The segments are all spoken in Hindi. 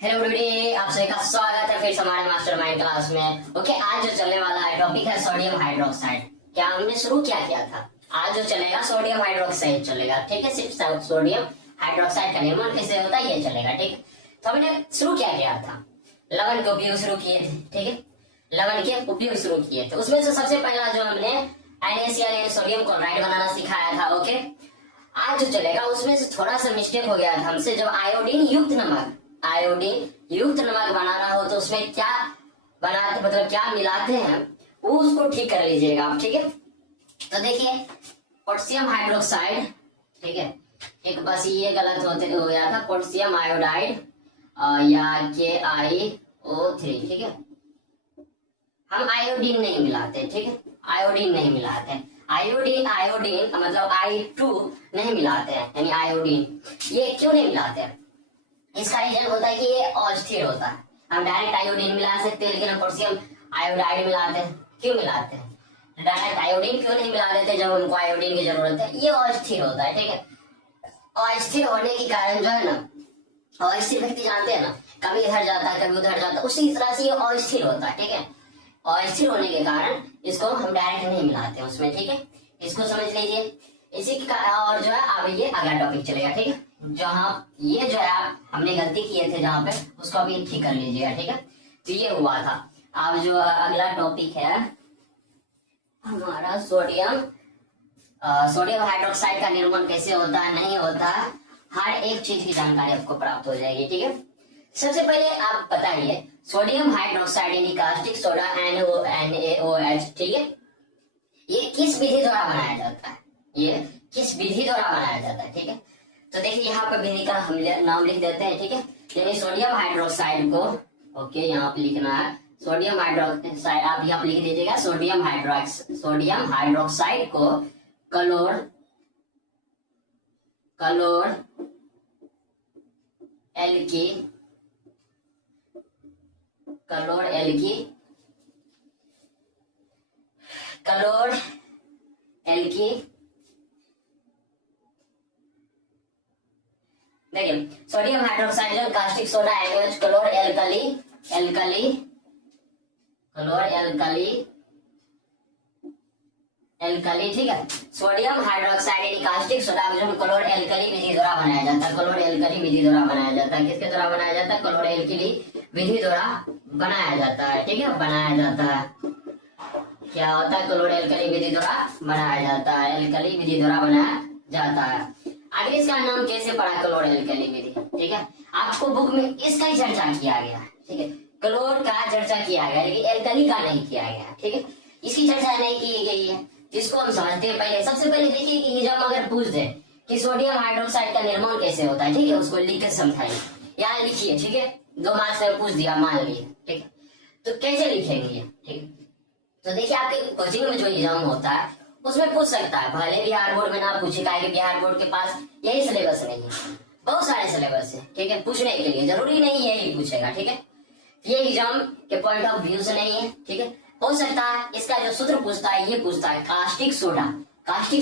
हेलो टुडे, आप सभी का स्वागत है फिर से हमारे मास्टरमाइंड क्लास में। ओके, आज जो चलने वाला है टॉपिक है सोडियम हाइड्रोक्साइड। क्या हमने शुरू क्या किया था? आज जो चलेगा सोडियम हाइड्रोक्साइड चलेगा, ठीक है। सिर्फ सोडियम हाइड्रोक्साइड का निर्माण कैसे होता है ये चलेगा, ठीक है। तो हमने शुरू क्या किया था? लवण के उपयोग शुरू किए थे, ठीक है। लवण के उपयोग शुरू किए थे, उसमें से सबसे पहला जो हमने NaCl सोडियम क्लोराइड बनाना सिखाया था। ओके, आज जो चलेगा उसमें से थोड़ा सा मिस्टेक हो गया था हमसे। जब आयोडीन युक्त नमक बनाना हो तो उसमें क्या बनाते, मतलब क्या मिलाते हैं वो उसको ठीक कर लीजिएगा आप, ठीक है। तो देखिए पोटेशियम हाइड्रोक्साइड, ठीक है। एक बस ये गलत हो गया था, पोटेशियम आयोडाइड या KiO3, ठीक है। हम आयोडीन नहीं मिलाते, ठीक है। आयोडीन नहीं मिलाते, आयोडीन मतलब I2 नहीं मिलाते हैं, यानी आयोडीन। ये क्यों नहीं मिलाते हैं? इसका रीजन होता है कि ये अस्थिर होता है। हम डायरेक्ट आयोडीन मिला सकते हैं, लेकिन हम पोटेशियम आयोडाइड मिलाते हैं। क्यों मिलाते हैं? डायरेक्ट आयोडीन क्यों नहीं मिला देते जब हमको आयोडीन की जरूरत है? ये अस्थिर होता है, ठीक है। अस्थिर होने के कारण जो है ना, अस्थिर व्यक्ति जानते हैं ना, कभी इधर जाता है कभी उधर जाता है, उसी तरह से ये अस्थिर होता है, ठीक है। अस्थिर होने के कारण इसको हम डायरेक्ट नहीं मिलाते उसमें, ठीक है। इसको समझ लीजिए। इसी का और जो है अब ये अगला टॉपिक चलेगा, ठीक है। जहाँ ये जो है हमने गलती किए थे जहाँ पे, उसको अभी ठीक कर लीजिएगा, ठीक है। तो ये हुआ था। अब जो अगला टॉपिक है हमारा सोडियम हाइड्रोक्साइड का निर्माण कैसे होता है, नहीं होता है, हर एक चीज की जानकारी आपको प्राप्त हो जाएगी, ठीक है। सबसे पहले आप बताइए सोडियम हाइड्रोक्साइड यानी कास्टिक सोडा NaOH, ठीक है, ये किस विधि द्वारा बनाया जाता है? ये किस विधि द्वारा बनाया जाता है, ठीक है। तो देखिए यहाँ पर विधि का हम नाम लिख देते हैं, ठीक है। यानी सोडियम हाइड्रोक्साइड को, ओके, यहाँ पे लिखना है सोडियम हाइड्रोक्साइड, आप यहाँ पे लिख दीजिएगा सोडियम हाइड्रोक्साइड को कलोर एल्की देखिए सोडियम हाइड्रोक्साइड जो कास्टिक सोडा NaOH क्लोर एल्कली, ठीक है। सोडियम हाइड्रोक्साइड यानी कास्टिक सोडा जो क्लोर एल्कली विधि द्वारा बनाया जाता है। क्लोर एल्कली विधि द्वारा बनाया जाता है। किसके द्वारा बनाया जाता है? क्लोर एल्कली विधि द्वारा बनाया जाता है, ठीक है। बनाया जाता है, क्या होता है? क्लोर एल्कली विधि द्वारा बनाया जाता है, एल्कली विधि द्वारा बनाया जाता है। आगे इसका नाम कैसे पड़ा? क्लोर एल्कली विधि, ठीक है। आपको बुक में इसका ही चर्चा किया गया, ठीक है। क्लोर का चर्चा किया गया, लेकिन एल्कली का नहीं किया गया, ठीक है। इसकी चर्चा नहीं की गई है, इसको हम समझते हैं। पहले सबसे पहले देखिए कि जब अगर पूछ दे कि सोडियम हाइड्रोक्साइड का निर्माण कैसे होता है, ठीक है, उसको लिख के समझाइए। यहाँ लिखिए, ठीक है। 2 मार्क्स में पूछ दिया मान लिए, ठीक है, तो कैसे लिखेंगे ये, ठीक है। तो देखिए आपके कोचिंग में जो एग्जाम होता है उसमें पूछ सकता है, भले बिहार बोर्ड में ना पूछे, कि बिहार बोर्ड के पास यही सिलेबस नहीं है, बहुत सारे सिलेबस है, ठीक है। पूछने के लिए जरूरी नहीं यही पूछेगा, ठीक है। ये एग्जाम के पॉइंट ऑफ व्यू से नहीं है, ठीक है। हो सकता है इसका जो सूत्र पूछता है, ये पूछता है कास्टिक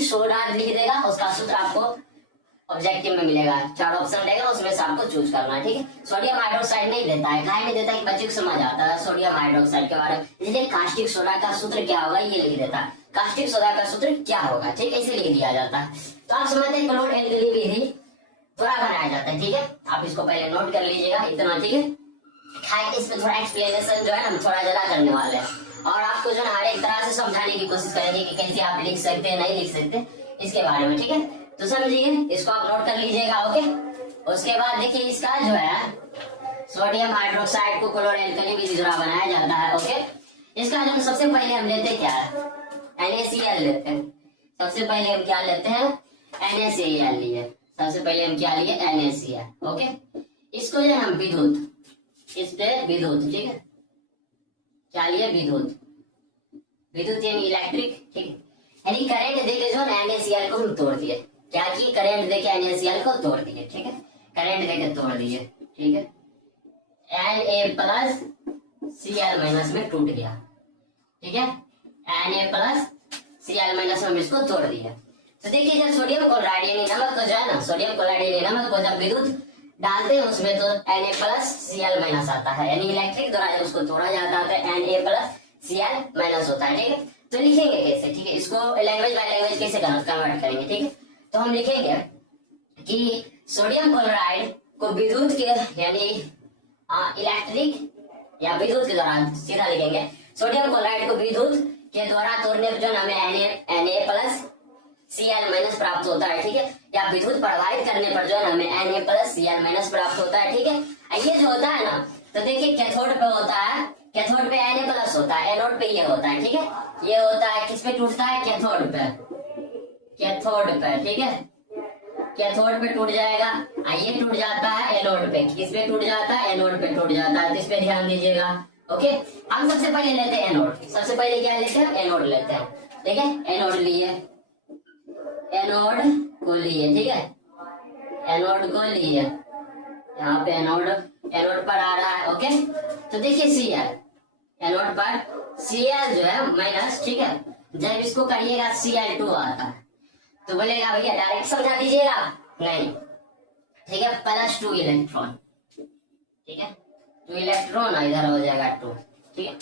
सोडा लिख देगा, उसका सूत्र आपको ऑब्जेक्टिव में मिलेगा। 4 ऑप्शन देगा, उसमें से आपको चूज करना है, ठीक है। सोडियम हाइड्रोक्साइड नहीं देता है, काहे नहीं देता है? बच्चे को समझ आता है सोडियम हाइड्रोक्साइड के बारे में, इसलिए कास्टिक सोडा का सूत्र क्या होगा ये लिख देता है। कास्टिक सोडा का सूत्र क्या होगा, ठीक, ऐसे लिख दिया जाता है। तो आप समझते हैं क्लोर एल्कली विधि द्वारा बनाया जाता है, ठीक है। आप इसको पहले नोट कर लीजिएगा इतना, ठीक है। इसमें थोड़ा एक्सप्लेनेशन जो है ना थोड़ा ज्यादा करने वाले हैं, और आपको जो है हर एक तरह से समझाने की कोशिश करेंगे कि कैसे आप लिख सकते हैं, नहीं लिख सकते, इसके बारे में, ठीक है। तो समझिए, इसको आप नोट कर लीजिएगा, ओके। उसके बाद देखिए इसका जो है सोडियम हाइड्रोक्साइड को क्लोर एल्कली विधि द्वारा बनाया जाता है, ओके। इसका जो सबसे पहले हम लेते क्या है? NaCl लेते हैं। सबसे पहले हम क्या लेते हैं? NaCl लिए। सबसे पहले हम क्या लिए? NaCl, okay. इसको जो हम विद्युत, इस पे विद्युत, ठीक है, क्या लिए? विद्युत यानी इलेक्ट्रिक, ठीक है। यानी करंट देके जो NaCl को हम तोड़ दिए। क्या किए? करंट देके NaCl को तोड़ दिए, ठीक है। करंट देके तोड़ दिए, ठीक है। Na+Cl- में टूट गया, ठीक है। Na+Cl- हम इसको तोड़ दिया। तो देखिए जब सोडियम क्लोराइड यानी नमक को जो है ना, सोडियम क्लोराइड यानी नमक को जब विद्युत डालते हैं उसमें तो Na+Cl- आता है, यानी इलेक्ट्रिक द्वारा जब उसको तोड़ा जाता है Na+Cl- होता है। ठीक है, तो लिखेंगे कैसे, ठीक है, इसको लैंग्वेज बाय लैंग्वेज कैसे कन्वर्ट करेंगे। ठीक है, तो हम लिखेंगे कि सोडियम क्लोराइड को विद्युत के यानी इलेक्ट्रिक या विद्युत के द्वारा, सीधा लिखेंगे सोडियम क्लोराइड को विद्युत के द्वारा तोड़ने पर जो हमें Na+Cl- प्राप्त होता है। ठीक है, या विद्युत प्रभावित करने पर जो है हमें Na+Cl- प्राप्त होता है। ठीक है, ये जो होता है ना, तो देखिए कैथोड पे होता है, कैथोड पे Na+ होता है, एनोड पे ये होता है। ठीक है, ये होता है किस पे टूटता है, कैथोड पे, कैथोड पे। ठीक है, कैथोड पे टूट जाएगा, ये टूट जाता है एनोड पे, किस पे टूट जाता है, एनोड पे टूट जाता है, तो इस पे ध्यान दीजिएगा। ओके, हम सबसे पहले लेते हैं एनोड, सबसे पहले क्या लेते हैं, एनोड लेते हैं। ठीक है, एनोड लिए, एनोड को लिए, ठीक है, एनोड को लिए, यहाँ पे एनोड, एनोड पर आ रहा है। ओके, तो देखिए Cl, एनोड पर Cl जो है माइनस, ठीक है, जब इसको करिएगा Cl2 आता है, तो बोलेगा भैया डायरेक्ट समझा दीजिएगा, नहीं, ठीक है, +2 इलेक्ट्रॉन, ठीक है, 2 इलेक्ट्रॉन इधर हो जाएगा 2। ठीक है,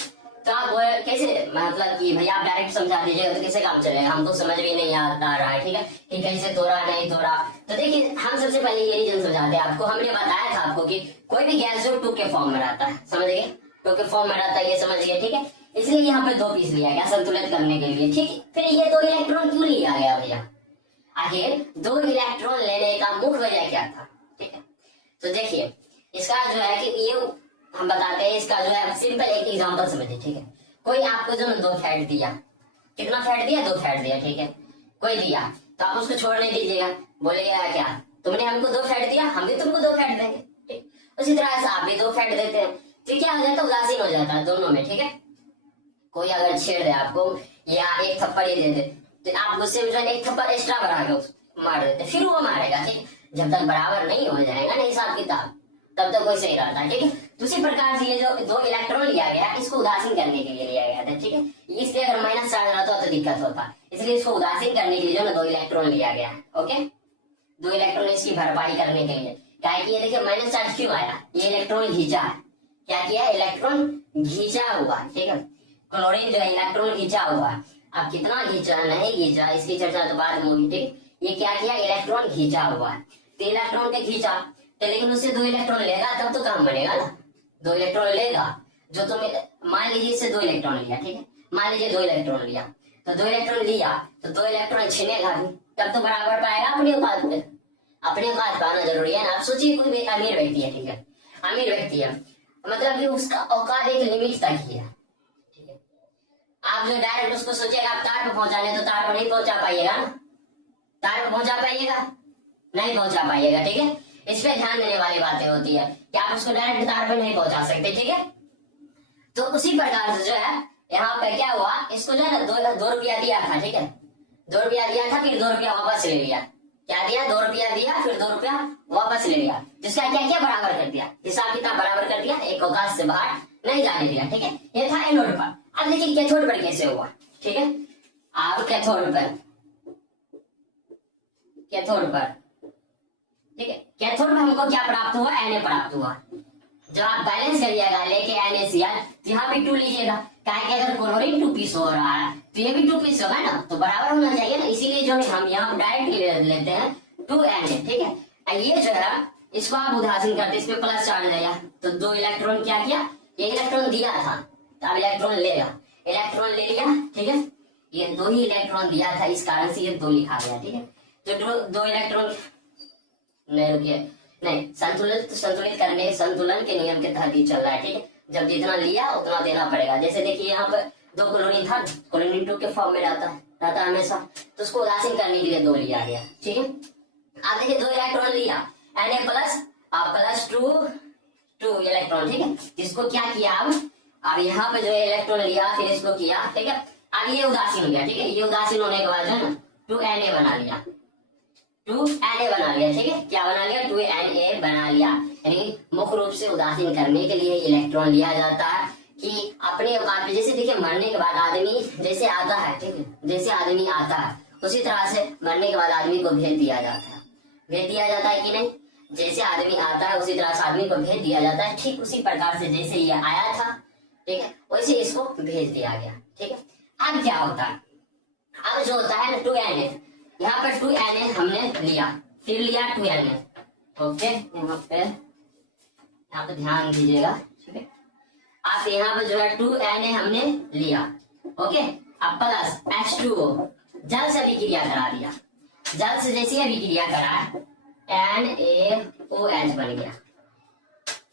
तो आप कैसे, मतलब कि भैया आप डायरेक्ट समझा दीजिएगा तो कैसे काम चलेगा, हमको समझ भी नहीं आता रहा है। ठीक है, कि कैसे तोड़ा नहीं तोड़ा, तो देखिए हम सबसे पहले ये रीजन समझाते हैं आपको। हमने बताया था आपको कि कोई भी गैस जो 2 के फॉर्म में रहता है, समझ गए, 2 के फॉर्म में रहता है, ये समझ गए। ठीक है, इसलिए यहाँ पे 2 पीस लिया गया संतुलित करने के लिए। ठीक है, फिर ये 2 इलेक्ट्रॉन क्यों लिया गया भैया, आखिर 2 इलेक्ट्रॉन लेने का मुख्य वजह क्या था। ठीक है, तो देखिए इसका जो है कि ये हम बताते हैं, इसका जो है सिंपल एक एग्जांपल समझिए। ठीक है, कोई आपको जो 2 फैट दिया, कितना फैट दिया, 2 फैट दिया, ठीक है, कोई दिया, तो आप उसको छोड़ नहीं दीजिएगा, बोलेगा क्या तुमने हमको 2 फैट दिया, हम भी तुमको 2 फैट देंगे। ठीक, उसी तरह से आप भी 2 फैट देते हैं, तो क्या हो जाता है, उदासीन हो जाता है दोनों में। ठीक है, कोई अगर छेड़ दे आपको या एक थप्पड़ ही दे दे, तो आप गुस्से में जो है एक थप्पड़ एक्स्ट्रा बढ़ा के मार देते, फिर वो मारेगा। ठीक, जब तक बराबर नहीं हो जाएगा ना हिसाब किताब, तब तक कोई सही रहता है। ठीक है, दूसरी प्रकार से ये जो 2 इलेक्ट्रॉन लिया गया, इसको उदासीन करने के लिए लिया गया था। ठीक है, इसलिए अगर माइनस चार्ज रहता तो दिक्कत होता, इसलिए इसको उदासीन करने के लिए जो ना 2 इलेक्ट्रॉन लिया गया। ओके, 2 इलेक्ट्रॉन इसकी भरपाई करने के लिए, क्या है कि ये देखिए माइनस चार्ज क्यों आया, ये इलेक्ट्रॉन घींचा है, क्या किया, इलेक्ट्रॉन घींचा हुआ। ठीक है, क्लोरीन जो है इलेक्ट्रॉन घींचा हुआ, अब कितना घींचा नहीं घींचा इसकी चर्चा तो बाद में होगी। ठीक, ये क्या किया, इलेक्ट्रॉन घींचा हुआ है, तो इलेक्ट्रॉन के घींचा, तो लेकिन उससे 2 इलेक्ट्रॉन लेगा तब तो काम बनेगा ना, 2 इलेक्ट्रॉन लेगा, जो तुम मान लीजिए इससे 2 इलेक्ट्रॉन लिया, ठीक है, मान लीजिए 2 इलेक्ट्रॉन लिया, तो 2 इलेक्ट्रॉन लिया तो 2 इलेक्ट्रॉन छीनेगा भी, तब तो बराबर पाएगा अपने औकात पे, अपने औकात पाना जरूरी है ना। आप सोचिए कोई अमीर व्यक्ति है, ठीक है, अमीर व्यक्ति है, मतलब कि उसका औकात एक लिमिट तक ही है। ठीक है, आप जो डायरेक्ट उसको सोचिएगा आप तार पे पहुंचाने, तो तार पर नहीं पहुंचा पाइएगा ना, तार पे पहुंचा पाइएगा, नहीं पहुंचा पाइएगा। ठीक है, इस पे ध्यान देने वाली बातें होती है कि आप उसको डायरेक्ट तार पे नहीं पहुंचा सकते। ठीक है, तो उसी प्रकार से जो है यहाँ पे क्या हुआ, इसको जो है ना 2 रुपया दिया था। ठीक है, 2 रुपया दिया था, फिर 2 रुपया वापस ले लिया, क्या दिया, 2 रुपया दिया, फिर 2 रुपया वापस ले लिया, जिसका क्या किया, बराबर कर दिया, हिसाब किताब बराबर कर दिया, एक औकात से बाहर नहीं जाने दिया। ठीक है, ये था एनोड पर। अब देखिए कैथोड पर कैसे हुआ। ठीक है, आप कैथोड पर, कैथोड पर, ठीक है, कैथोड में हमको क्या प्राप्त हुआ, Na प्राप्त हुआ। जब आप बैलेंस करिएगा लेके NaCl, तो यहाँ पे 2 लीजिएगा, क्या कि अगर क्लोरीन 2 पीस हो रहा है तो ये भी 2 पीस होगा ना, तो बराबर होना चाहिए ना, इसीलिए जो है हम यहाँ डायरेक्ट लेते हैं 2Na। ठीक है, ये जो है इसको आप उदासीन करते, इस पे प्लस चार्ज आया, तो 2 इलेक्ट्रॉन क्या किया, ये इलेक्ट्रॉन दिया था, तो अब इलेक्ट्रॉन लेगा, इलेक्ट्रॉन ले लिया। ठीक है, ये 2 ही इलेक्ट्रॉन दिया था, इस कारण से ये 2 लिखा गया। ठीक है, तो 2 इलेक्ट्रॉन नहीं, रुकिए, नहीं, संतुलित करने, संतुलन के नियम के तहत ही चल रहा है। ठीक है, जब जितना लिया उतना देना पड़ेगा। जैसे देखिए यहाँ पर 2 क्लोरीन था, क्लोरीन 2 के फॉर्म में रहता हमेशा, तो उसको उदासीन करने के लिए 2 लिया गया। ठीक है, आप देखिए 2 इलेक्ट्रॉन लिया, Na+2 इलेक्ट्रॉन। ठीक है, जिसको क्या किया, अब यहाँ पे जो इलेक्ट्रॉन लिया, फिर इसको किया। ठीक है, अब ये उदासीन हो गया। ठीक है, ये उदासीन होने के बाद जो है ना 2Na बना लिया, 2Na बना लिया। ठीक है, क्या बना लिया, 2Na बना लिया, यानी मुख्य रूप से उदासीन करने के लिए इलेक्ट्रॉन लिया जाता है कि अपने औकात पे, जैसे देखिए मरने के बाद आदमी जैसे आता है, ठीक है, जैसे आदमी आता है उसी तरह से मरने के बाद आदमी को भेज दिया जाता है, भेज दिया जाता है कि नहीं। जैसे आदमी आता है उसी तरह से आदमी को भेज दिया जाता है। ठीक उसी प्रकार से जैसे ये आया था, ठीक है, वैसे इसको भेज दिया गया। ठीक है, अब क्या होता है, अब जो होता है ना 2Na, यहाँ पर 2Na हमने लिया, फिर लिया 2Na। ओके, यहाँ पे ध्यान दीजिएगा। ठीक है, आप यहाँ पर जो है 2Na हमने लिया। ओके, अब प्लस H2O, जल से अभिक्रिया करा दिया। जल से जैसे अभिक्रिया करा NaOH बन गया,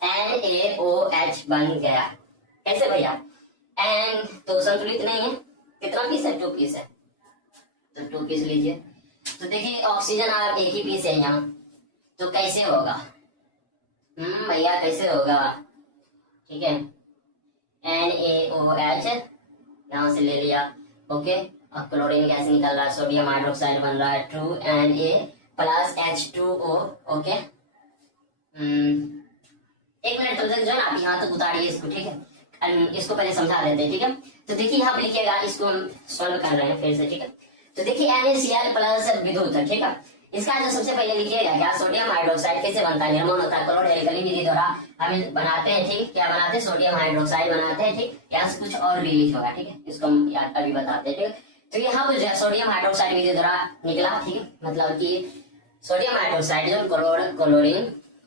NaOH बन गया। कैसे भैया, N तो संतुलित नहीं है, कितना पीस है, 2 पीस है, तो 2 पीस लीजिए। तो देखिए ऑक्सीजन आप एक ही पीस है यहाँ, तो कैसे होगा भैया, कैसे होगा। ठीक है, NaOH यहाँ से ले लिया। ओके, अब क्लोरीन गैस निकल रहा है, सोडियम हाइड्रोक्साइड बन रहा है 2Na प्लस H2O। ओके, एक मिनट तब तक जो है ना आप यहाँ तक उतारिए इसको। ठीक है, इसको पहले समझा देते हैं। ठीक है, तो देखिए यहाँ पे लिखिएगा, इसको हम सॉल्व कर रहे हैं फिर से। ठीक है, तो देखिए NaCl प्लस विद्युत। ठीक है, इसका जो सबसे पहले लिखिएगा क्या, सोडियम हाइड्रोक्साइड कैसे बनता है, निर्माण होता है क्लोरो एल्कली विधि द्वारा हम बनाते हैं। ठीक, क्या बनाते हैं, सोडियम हाइड्रोक्साइड बनाते हैं। ठीक, यहाँ से कुछ और रिलीज होगा। ठीक है, इसको हम याद अभी बताते हैं। ठीक, तो यहाँ पर जो है सोडियम हाइड्रोक्साइड विधि द्वारा निकला। ठीक है, मतलब कि सोडियम हाइड्रोक्साइड जो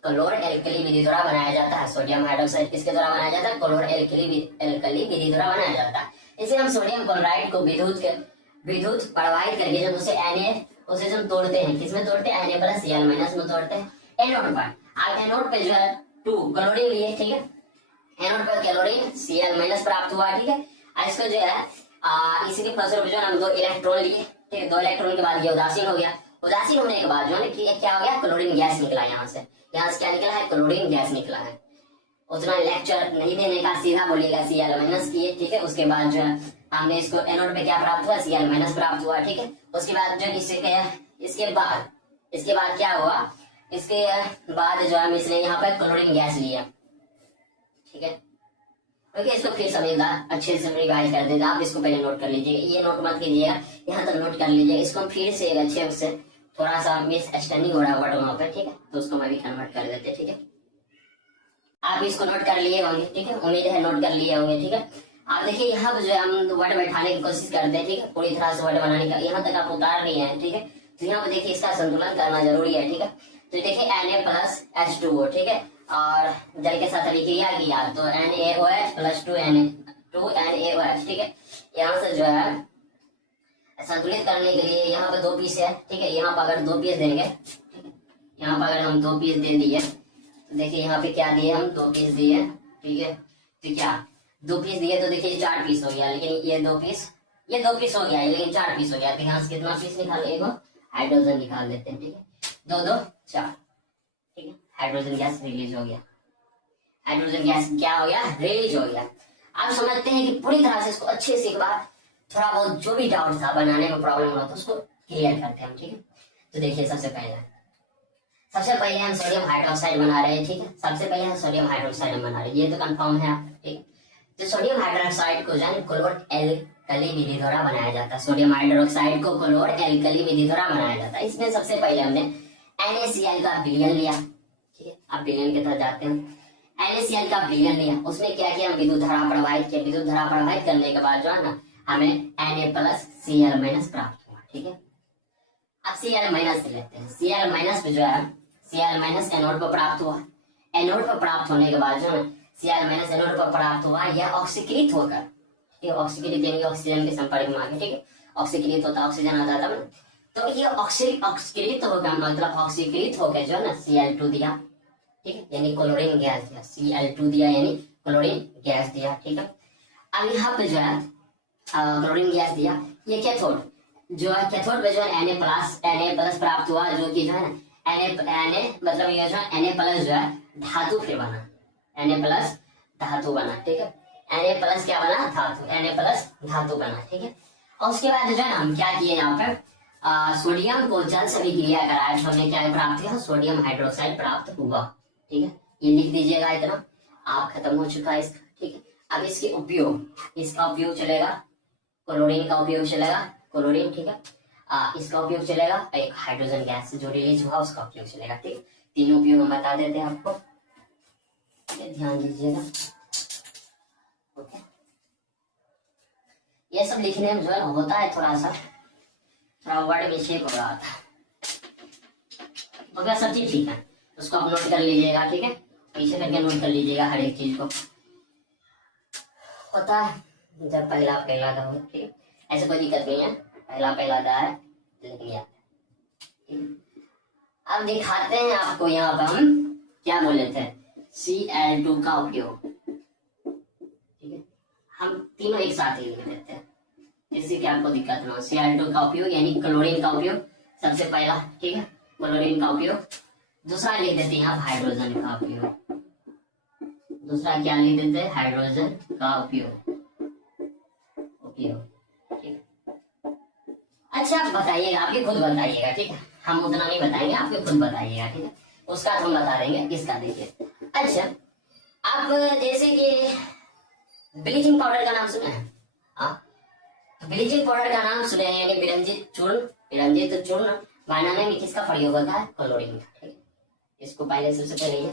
क्लोर एल्कली विधि द्वारा बनाया जाता है। सोडियम हाइड्रोक्साइड किसके द्वारा बनाया जाता है, क्लोर एल्कली विधि द्वारा बनाया जाता है। इसे हम सोडियम क्लोराइड को विद्युत प्रवाहित करके जब उसे जब तोड़ते हैं, किसमें तोड़ते हैं, Na प्लस Cl माइनस में तोड़ते हैं, एनोड पर। अब एनोड पे जो है 2 क्लोरीन लिए। ठीक है, एनोड पर क्लोरीन Cl माइनस प्राप्त हुआ। ठीक है, इसको जो है इसी के फलस्वरूप जो है हम 2 इलेक्ट्रॉन लिए। ठीक है, 2 इलेक्ट्रॉन के बाद ये उदासीन हो गया। उदासीन होने के बाद जो है क्या हो गया, क्लोरीन गैस निकला। यहाँ से क्या निकला है, क्लोरीन गैस निकला है। उतना लेक्चर नहीं देने का, सीधा बोलिएगा Cl माइनस किए। ठीक है, उसके बाद जो है हमने इसको एनोड पे क्या प्राप्त हुआ, Cl माइनस प्राप्त हुआ। ठीक है, उसके बाद जो इसके बाद क्या हुआ, इसके बाद जो है इसने यहाँ पे क्लोरीन गैस लिया। ठीक है, ओके, इसको फिर समझदार अच्छे से रिवाइज कर देगा। आप इसको पहले नोट कर लीजिएगा, ये नोट मत कीजिएगा, यहाँ तक नोट कर लीजिएगा। इसको फिर से अच्छे से, थोड़ा सा मिस अंडरस्टैंडिंग हो रहा है वर्ड वहां पे। ठीक है, तो उसको मैं भी कन्वर्ट कर देते। ठीक है, आप इसको नोट कर लिए होंगे। ठीक है, उम्मीद है नोट कर लिए होंगे। ठीक है, आप देखिए यहाँ पे जो है हम वर्ड बैठाने की कोशिश करते हैं। ठीक है, पूरी तरह से वर्ड बनाने का, यहाँ तक आप उतार रही हैं। ठीक है, तो यहाँ पे देखिए इसका संतुलन करना जरूरी है। ठीक है, तो देखिए Na प्लस H2O। ठीक है, और जल के साथ लिखिएगा किया तो NaOH प्लस 2NaOH। ठीक है, यहाँ से जो है संतुलित करने के लिए यहाँ पे 2 पीस है। ठीक है, यहाँ पर अगर 2 पीस देंगे, ठीक है, यहाँ पर अगर हम 2 पीस दे दिए तो देखिए यहाँ पे क्या दिए, हम 2 पीस दिए। ठीक है, तो क्या 2 पीस दिए तो देखिए 4 पीस हो गया, लेकिन ये 2 पीस हो गया, लेकिन 4 पीस हो गया। तो यहाँ से कितना पीस निकाल, एक हाइड्रोजन निकाल देते हैं। ठीक है, 2 2 4। ठीक है, हाइड्रोजन गैस रिलीज हो गया। हाइड्रोजन गैस क्या हो गया, रिलीज हो गया। आप समझते हैं कि पूरी तरह से इसको अच्छे से एक बार थोड़ा बहुत जो भी डाउट था, बनाने में प्रॉब्लम हुआ था, उसको क्लियर करते हैं हम। ठीक है, तो देखिए सबसे पहले हम सोडियम हाइड्रोक्साइड बना रहे हैं। ठीक है, सबसे पहले हम सोडियम हाइड्रोक्साइड बना रहे हैं, ये तो कंफर्म है। ठीक, तो सोडियम हाइड्रोक्साइड को जो क्लोर एल्कली विधि द्वारा बनाया जाता है। सोडियम हाइड्रोक्साइड को क्लोर एल्कली विधि द्वारा बनाया जाता है। इसमें सबसे पहले हमने NaCl का विलयन लिया। ठीक है, आप विलयन की तरफ जाते हैं। NaCl का विलयन लिया, उसमें क्या किया, हम विद्युत धारा प्रवाहित किया। विद्युत धारा प्रवाहित करने के बाद जो है ना हमें Na प्लस Cl माइनस प्राप्त हुआ। ठीक है, अब Cl माइनस लेते हैं। Cl माइनस जो है, Cl माइनस एनोड पर प्राप्त हुआ। एनोड पर प्राप्त होने के बाद जो है Cl माइनस एनोड पर प्राप्त हुआ, यह ऑक्सीकृत होकर, ये ऑक्सीकृत यानी ऑक्सीजन के संपर्क में आके, ठीक है, ऑक्सीकृत होता, ऑक्सीजन आता था, तो ये ऑक्सीकृत होकर, मतलब ऑक्सीकृत होकर जो है ना Cl2 दिया। ठीक है, यानी क्लोरीन गैस दिया, Cl2 दिया यानी क्लोरीन गैस दिया। ठीक है, अब यहाँ पे जो है क्लोरीन गैस दिया। ये कैथोड जो है, कैथोड पे जो है Na प्लस प्राप्त हुआ, जो कि जो है Na मतलब ये जो है Na प्लस जो है धातु फिर बना, Na प्लस धातु बना। ठीक है, Na प्लस क्या बना, धातु, Na प्लस धातु बना। ठीक है, और उसके बाद जो है ना हम क्या किए, यहाँ पर सोडियम को जल से विक्रिया कराया, तो हमें क्या प्राप्त हुआ, सोडियम हाइड्रोक्साइड प्राप्त हुआ। ठीक है, ये लिख दीजिएगा, इतना आप खत्म हो चुका है इसका। ठीक है, अब इसके उपयोग, इसका उपयोग चलेगा, क्लोरीन का उपयोग चलेगा, क्लोरीन। ठीक है, इसका उपयोग चलेगा, एक हाइड्रोजन गैस से जो रिलीज हुआ उसका उपयोग चलेगा। ठीक, तीनों उपयोग हम बता देते हैं आपको, ये ध्यान दीजिएगा। ओके, ये सब लिखने में जो है होता है थोड़ा सा, थोड़ा वर्ड मिस्टेक हो रहा था। ओके, सब चीज ठीक है, उसको आप नोट कर लीजिएगा, ठीक है, पीछे करके नोट कर लीजिएगा हर एक चीज को। होता है जब पहला पहला था, ठीक है, ऐसे कोई दिक्कत नहीं है, पहला पहला था है लिख लिया। अब दिखाते हैं आपको यहाँ पर हम क्या बोले थे, Cl2 का उपयोग, ठीक है, हम तीनों एक साथ ही लिख देते हैं जिससे कि आपको दिक्कत ना हो। Cl2 का उपयोग यानी क्लोरीन का उपयोग सबसे पहला, ठीक है, क्लोरीन का उपयोग। दूसरा लिख देते हैं यहाँ हाइड्रोजन का उपयोग, दूसरा क्या लिख देते हैं, हाइड्रोजन का उपयोग, ठीक है। अच्छा आप बताइएगा, आपके खुद बताइएगा, ठीक है, हम उतना नहीं बताएंगे, आपके खुद बताइएगा, ठीक है, उसका हम बता देंगे, इसका देखिए। अच्छा, आप जैसे कि ब्लीचिंग पाउडर का नाम सुना है, हाँ, ब्लीचिंग पाउडर का नाम सुने हैं, यानी विरंजित चूर्ण बनाने में किसका प्रयोग होता है, क्लोरीन, ठीक है। इसको पहले सबसे पहले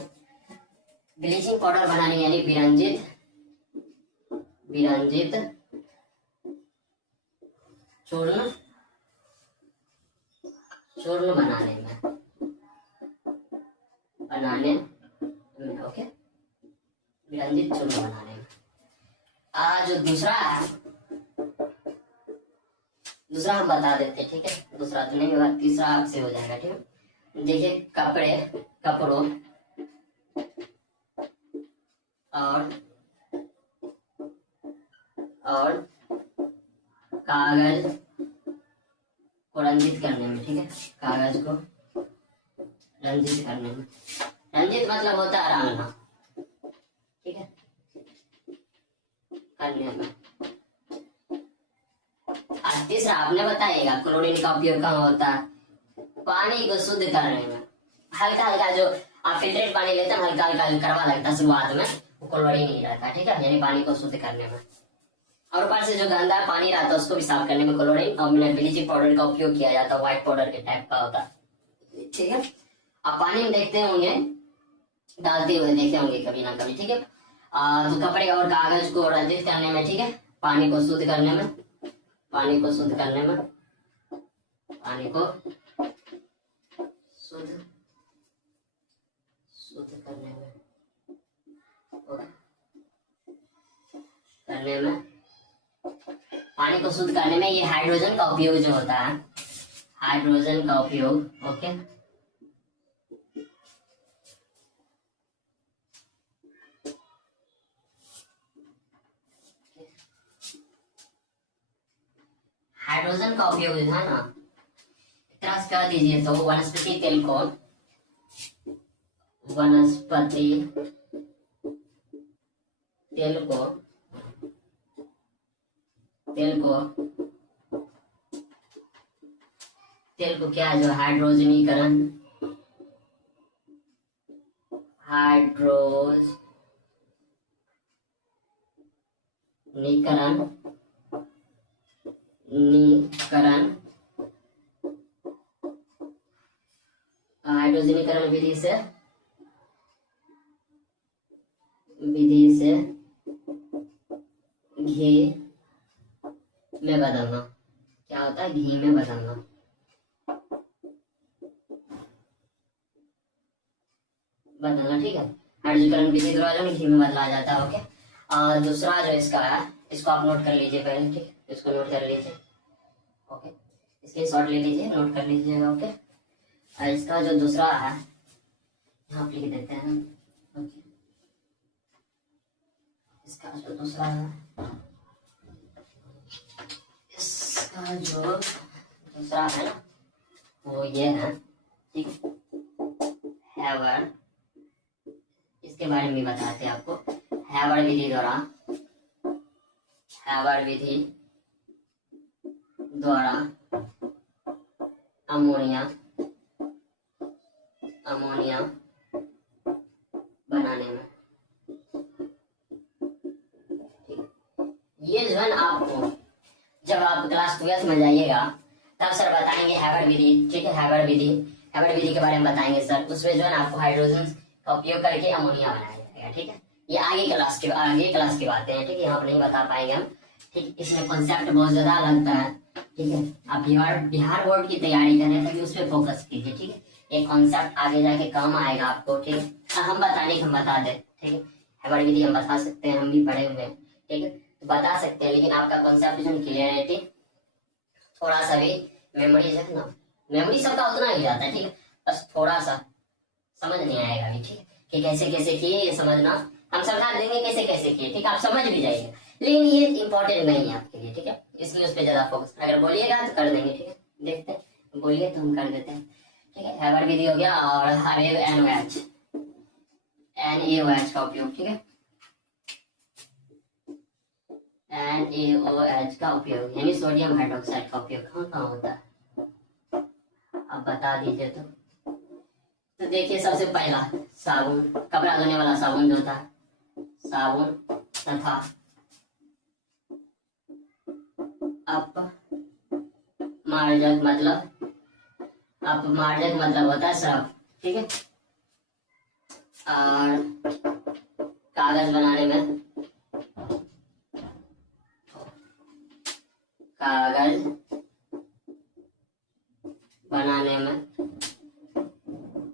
ब्लीचिंग पाउडर बनाने यानी विरंजित चूर्ण बनाने में, ओके, विरंजित चूर्ण बनाने में। जो दूसरा हम बता देते हैं, ठीक है, दूसरा तो नहीं होगा, तीसरा आपसे हो जाएगा, ठीक है। देखिए कपड़ों और कागज को रंजित करने में, ठीक है, कागज को रंजित करने में, रंजित मतलब होता है रंगना, ठीक है, करने में। आज तीसरा आपने बताइएगा क्लोरीन का उपयोग कहाँ होता है, पानी को शुद्ध करने में, हल्का हल्का जो आप फिल्टरेट पानी लेते हैं हल्का हल्का कड़वा लगता है शुरुआत में, वो क्लोरीन ही रहता है, ठीक है, यानी पानी को शुद्ध करने में। और ऊपर से जो गंदा पानी रहता है उसको भी साफ करने में क्लोरीन और ब्लीचिंग पाउडर का उपयोग किया जाता है, व्हाइट पाउडर के टाइप का होता है, ठीक है। आप पानी में देखते होंगे, डालते हुए देखे होंगे कभी ना कभी, ठीक है। तो कपड़े और कागज को रंजित करने में, ठीक है, पानी को शुद्ध करने में, पानी को शुद्ध करने में, पानी को शुद्ध करने में, पानी को शुद्ध करने में ये हाइड्रोजन का उपयोग जो होता है, हाइड्रोजन का उपयोग, ओके, हाइड्रोजन का उपयोग जो है ना, एक तरह से कह दीजिए तो वनस्पति तेल को क्या जो हाइड्रोजनीकरण विधि से घी में बदलना, क्या होता है, घी में बदलना, ठीक है, हाइड्रोजनीकरण विधि द्वारा घी में बदला जाता है, ओके। और दूसरा जो इसका है, इसको आप नोट कर लीजिए पहले, ठीक है, इसको नोट कर लीजिए, ओके, इसके शॉर्ट ले लीजिए, नोट कर लीजिएगा, ओके। और इसका जो दूसरा है यहाँ लिख देते हैं, ओके, इसका जो दूसरा है, इसका जो दूसरा है ना वो ये है, ठीक, हैवर, इसके बारे में बताते हैं आपको। हैवर विधि द्वारा अमोनिया बनाने में, ये जो है ना आपको जब आप क्लास 12 में जाइएगा तब सर बताएंगे हैवर विधि, ठीक है, हैवर हैबर्ट विधि के बारे में बताएंगे सर। उसमें जो है ना आपको हाइड्रोजन का उपयोग करके अमोनिया बनाया जाएगा, ठीक है। ये आगे क्लास की बातें हैं, ठीक है, यहाँ पर नहीं बता पाएंगे हम, ठीक। इसमें कॉन्सेप्ट बहुत ज्यादा लगता है, ठीक है। आप बिहार बोर्ड की तैयारी कर रहे हैं, उस पर फोकस कीजिए, ठीक है। ये कॉन्सेप्ट आगे जाके काम आएगा आपको, ठीक है। हम बता दें, ठीक है। हैबर्ट विधि हम बता सकते हैं, हम भी पढ़े हुए हैं, ठीक है, तो बता सकते हैं, लेकिन आपका कॉन्सेप्ट जो क्लियरिटी थोड़ा सा भी मेमोरी जो है ना, मेमोरी सबका उतना ही जाता है, ठीक है, बस थोड़ा सा समझ नहीं आएगा अभी, ठीक है, कि कैसे कैसे किए ये समझना, हम समझा देंगे कैसे कैसे किए, ठीक है, आप समझ भी जाइए, लेकिन ये इंपॉर्टेंट नहीं है आपके लिए, ठीक है, इसलिए उस पर ज्यादा फोकस, अगर बोलिएगा तो कर देंगे, ठीक है, देखते हैं, बोलिए तो हम कर देते हैं, ठीक है। हैबर्ट विधि हो गया, और NaOH का उपयोग, ठीक है, NaOH का उपयोग यानी सोडियम हाइड्रोक्साइड का उपयोग कहाँ कहाँ होता है, अब बता दीजिए। तो देखिए, सबसे पहला साबुन, कपड़ा धोने वाला साबुन जो था, साबुन तथा अपमार्जक मतलब होता है सर्फ, ठीक है। और कागज बनाने में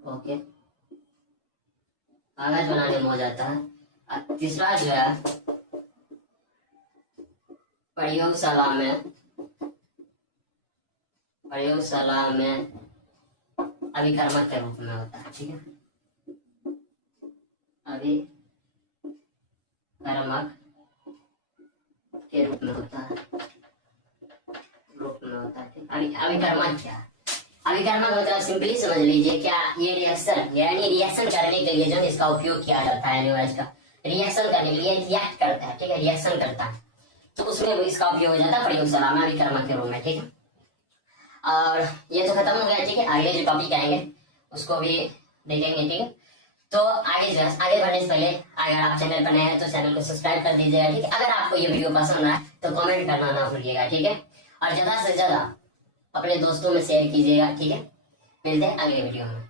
ओके, कागज बनाने में हो जाता है। और तीसरा जो है प्रयोगशाला में अभिकर्मक के रूप में होता है, ठीक है, अभिकर्मक के रूप में होता है, ठीक। अभिकर्मक क्या है? अभिकर्मक मतलब सिंपली समझ लीजिए, क्या ये रिएक्शन यानी रिएक्शन करने के लिए जो इसका उपयोग किया जाता है, NaOH का रिएक्शन करने के लिए रिएक्ट करता है, ठीक है, रिएक्शन करता है, तो उसमें इसका उपयोग हो जाता है प्रयोगशाला में अभिकर्मक के रूप में, ठीक है। और ये तो खत्म हो गया, ठीक है, आगे जो टॉपिक आएंगे उसको भी देखेंगे, ठीक है। तो आगे बढ़ने से पहले अगर आप चैनल पर नए हैं तो चैनल को सब्सक्राइब कर दीजिएगा, ठीक है। अगर आपको ये वीडियो पसंद आए तो कमेंट करना ना भूलिएगा, ठीक है, और ज्यादा से ज्यादा अपने दोस्तों में शेयर कीजिएगा, ठीक है। मिलते हैं अगले वीडियो में।